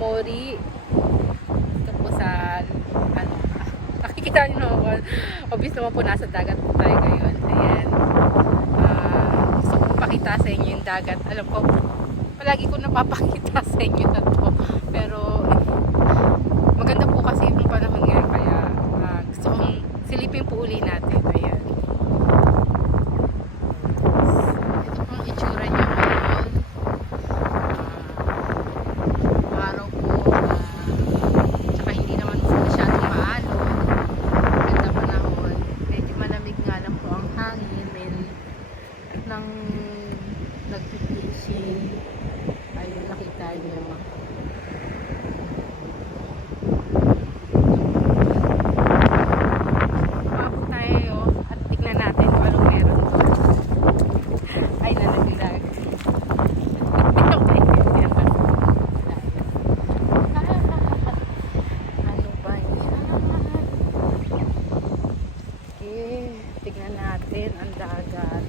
Mori. Ito po sa, ano, nakikita nyo naman, obvious naman po nasa dagat po tayo ngayon. Ayan. Gusto ko pakita sa inyo yung dagat. Alam ko, palagi ko napapakita sa inyo na to. Pero, maganda po kasi yung panahon ngayon. Kaya, gusto kong silipin po uli natin. Ayan. Ito pong itsura niya ngayon. Araw po. Tsaka hindi naman masyadong maalon. Ganda panahon. Medyo malamig nga lang po ang hangin. Nang nagpipishing. Ayun, nakita niyo. Tignan natin ang dagat.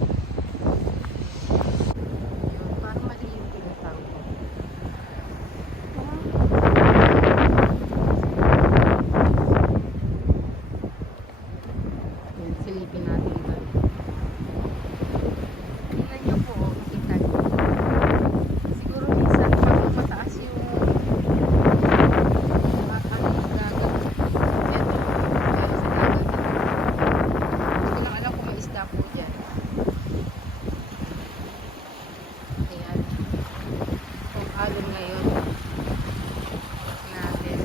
Yun, parang mali yung pinatang ko. Yan, silipin natin ba. Tignan nyo po, makita nyo. Siguro minsan pag mataas yung dagat. Eto, isda po dyan. Ayan. Kung alon ngayon natin.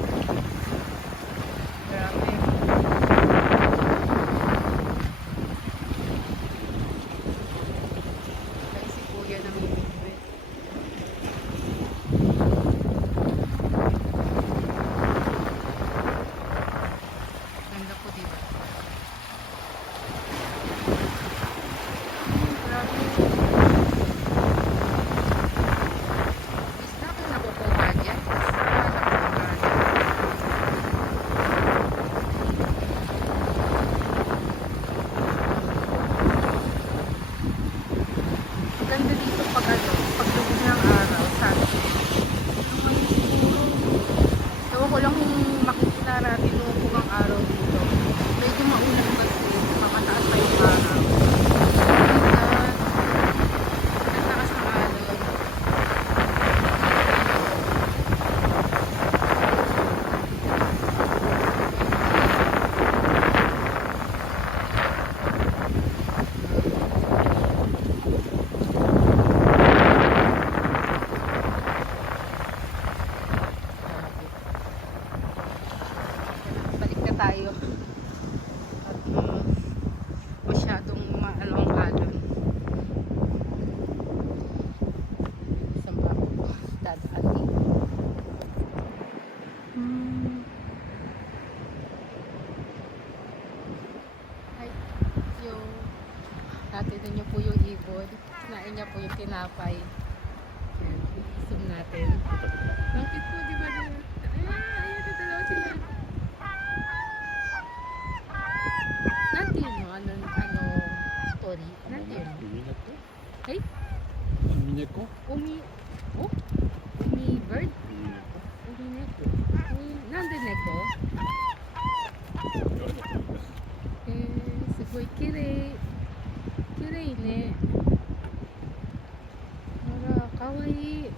Grabe. Kaya si Kuya namimigwit. Ganda po diba? Ganda dito pag paglubog ng araw, sunset. Ewan ko lang kung makikita natin lumubog ang araw dito. Medyo maulan kasi, makataas pa yung araw. Ang taas ng alon. Tayo at masyadong maalong alon sa mga dadaan dito. Ay, yung natin niyo po yung ibon, kinain niya po yung tinapay. Ayan, zoom natin. Bakit po, di ba? Ayun, dalawa sila. Nanti yun, ano, Tori? Nanti yun? Hey? Umineko? Oh? Umi bird? Umineko. Nande neko? Sugoi kirei. Kirei ne. Ara, kawaii.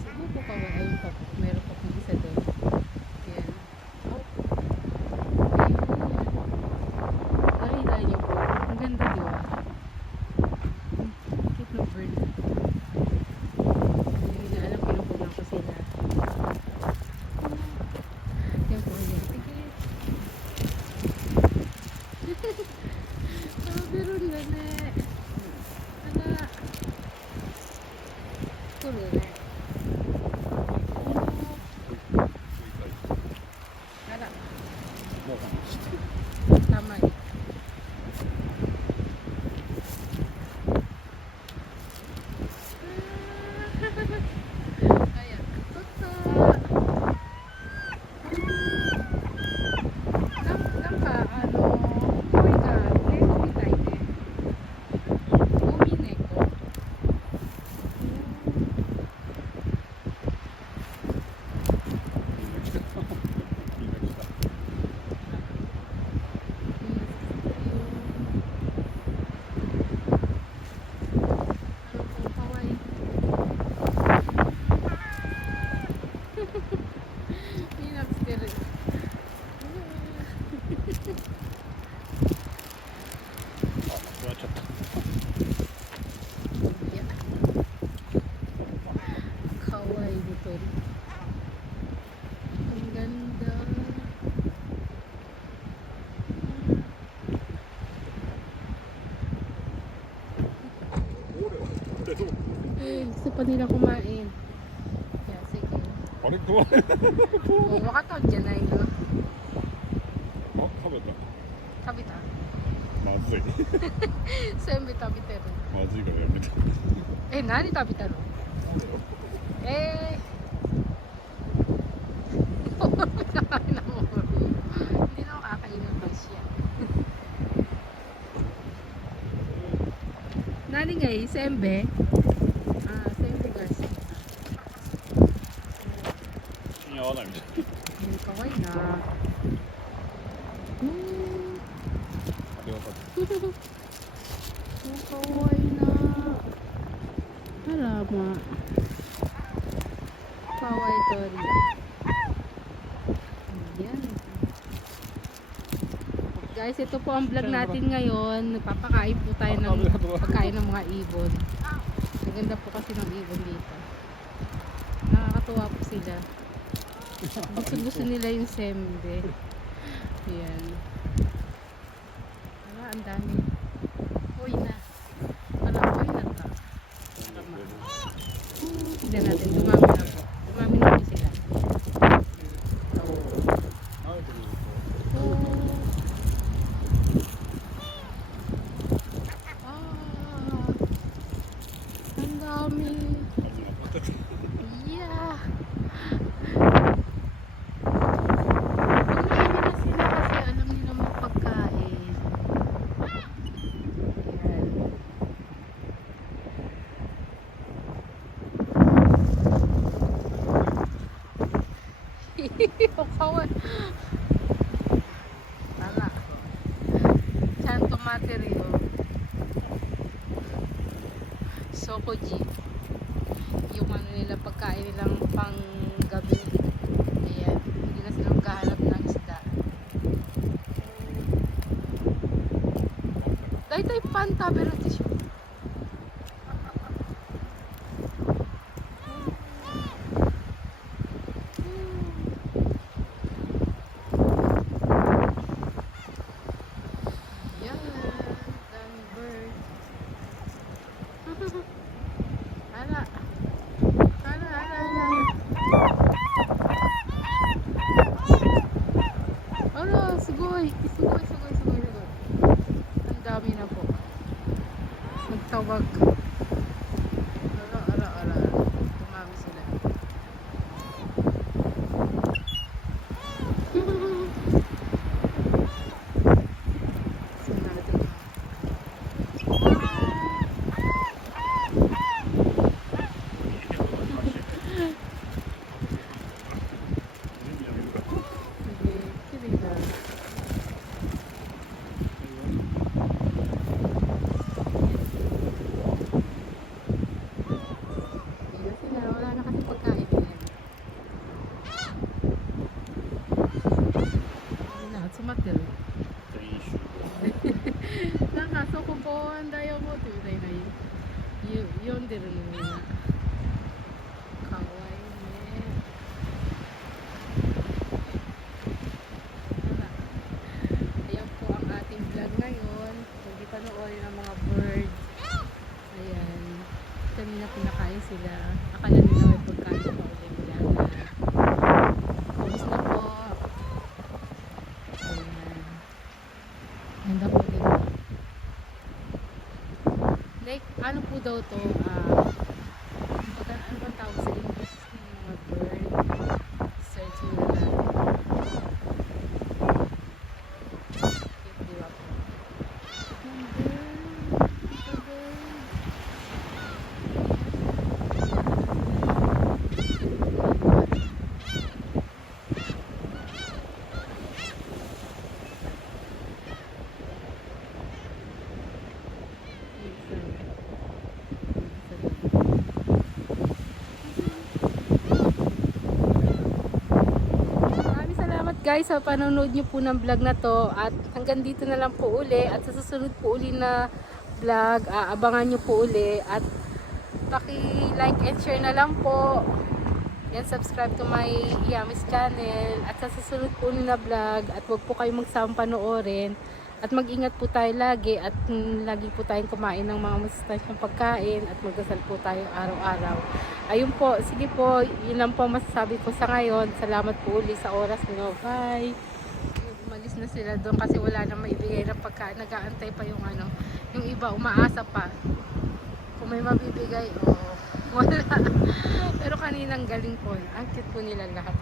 Sugo kawaii. Ayun pa, meron pa pong isa doon. Yan. Oh. Ang ganda, di ba? Cute na bird. Hindi na alam, pinupunan ko sila. Yan po yun. Sige. Pero gane. Ala. Kuro na. Ala. Tama yun. Ayan. Toto. Nampa, ano, koi ga neko mitai ne. Umi neko. tol. Ang ganda. Gusto pa nila kumain. Yeah, sige. Wakataon dyan na ito. 食べた。食べたまずい。せんべい食べてる。まずいからやめて。何食べたの？Pinakain na mo. Hindi na ako kakainin pa siya. Nani nga eh? Sembe? Sembeが好き。似合わないみたい。かわいいな。ありがとう。かわいいな。あらま。かわいい鳥。Ayan. Guys, ito po ang vlog natin ngayon. Nagpapakain po tayo ng pagkain ng mga ibon. Maganda po kasi ng ibon dito. Nakakatuwa po sila. Gusto nila yung sembe. Ayan. Ang dami. Uy na. Uy na ta. Tignan natin. Dumami na po. Dumami na po sila. Ang dami. Yeah. Kawan. Tala. Chanto material. Sokoji. Yung ano nila pagkain nilang pang gabi. Ayan. Hindi na silang kahanap ng isda. Dahil panta pero tisyo. Sugoy. Ang dami na po. Nagtawag. Ara. Tumami sila. Sumatil. なんかそこ公園だよってみたいな読んでるのみんな。かわいいね。Ayan po ang ating vlog ngayon. Hindi panoorin ang mga birds. Ayan. Kanina pinakain sila. Akala nila may pagkain pa ulit nila. Tapos na po. Ganda po din. Like, ano po daw to? Ano ba tawag sa English ng mga bird? Search nyo na natin. Di ba po? Guys, sa panonood nyo po ng vlog na to, at hanggang dito na lang po uli, at sa susunod po uli na vlog, abangan nyo po uli, at paki-like and share na lang po. Yan, subscribe to my Yamis channel at sa susunod po na vlog, at huwag po kayong magsawang panoorin at mag-ingat po tayo lagi at lagi po tayong kumain ng mga masustansyang pagkain at magdasal po tayo araw-araw. Ayun po, sige po, yun lang po masasabi ko sa ngayon. Salamat po uli sa oras mo. Bye! Umalis na sila doon kasi wala na maibigay ng pagkain. Nag-aantay pa yung yung iba umaasa pa kung may mabibigay, wala. Pero kaninang galing po, ang cute po nila lahat,